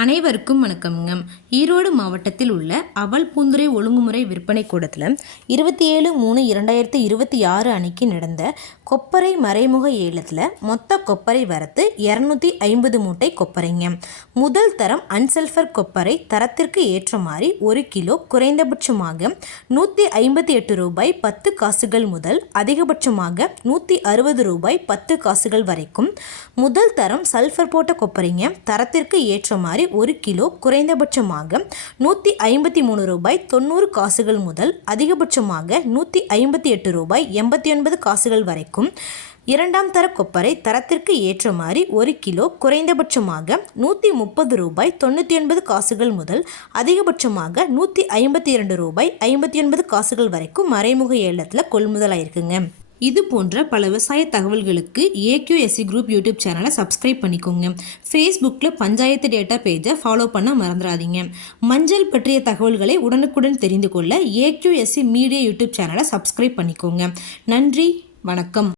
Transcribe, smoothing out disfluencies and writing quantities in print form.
அனைவருக்கும் வணக்கம்ங்க. ஈரோடு மாவட்டத்தில் உள்ள அவல் பூந்துரை ஒழுங்குமுறை விற்பனை கூடத்தில் 27/3/2026 அன்னைக்கு நடந்த கொப்பரை மறைமுக ஏலத்தில் மொத்த கொப்பரை வரத்து 250 மூட்டை கொப்பரைங்க. முதல் தரம் அன்சல்ஃபர் கொப்பரை தரத்திற்கு ஏற்ற மாதிரி 1 கிலோ குறைந்தபட்சமாக 158 ரூபாய் 10 காசுகள் முதல் அதிகபட்சமாக 160 ரூபாய் 10 காசுகள் வரைக்கும். முதல் தரம் சல்ஃபர் போட்ட கொப்பரைங்க தரத்திற்கு ஏற்ற மாதிரி 1 கிலோ குறைந்தபட்சமாக 153 ரூபாய் 90 காசுகள் முதல் அதிகபட்சமாக 158 ரூபாய் 89 காசுகள் வரைக்கும். இரண்டாம் தர கொப்பரை தரத்திற்கு ஏற்ற மாதிரி 1 கிலோ குறைந்தபட்சமாக 130 ரூபாய் 99 காசுகள் முதல் அதிகபட்சமாக 152 ரூபாய் 59 காசுகள் வரைக்கும் மறைமுக ஏலத்தில் கொள்முதல் ஆயிருக்குங்க. இது போன்ற பல விவசாய தகவல்களுக்கு ஏக்யூஎஸ்சி குரூப் யூடியூப் சேனலை சப்ஸ்கிரைப் பண்ணிக்கோங்க. ஃபேஸ்புக்கில் பஞ்சாயத்து டேட்டா பேஜை ஃபாலோ பண்ண மறந்துடாதீங்க. மஞ்சள் பற்றிய தகவல்களை உடனுக்குடன் தெரிந்து கொள்ள ஏக்யூஎஸ்சி மீடியா யூடியூப் சேனலை சப்ஸ்கிரைப் பண்ணிக்கோங்க. நன்றி, வணக்கம்.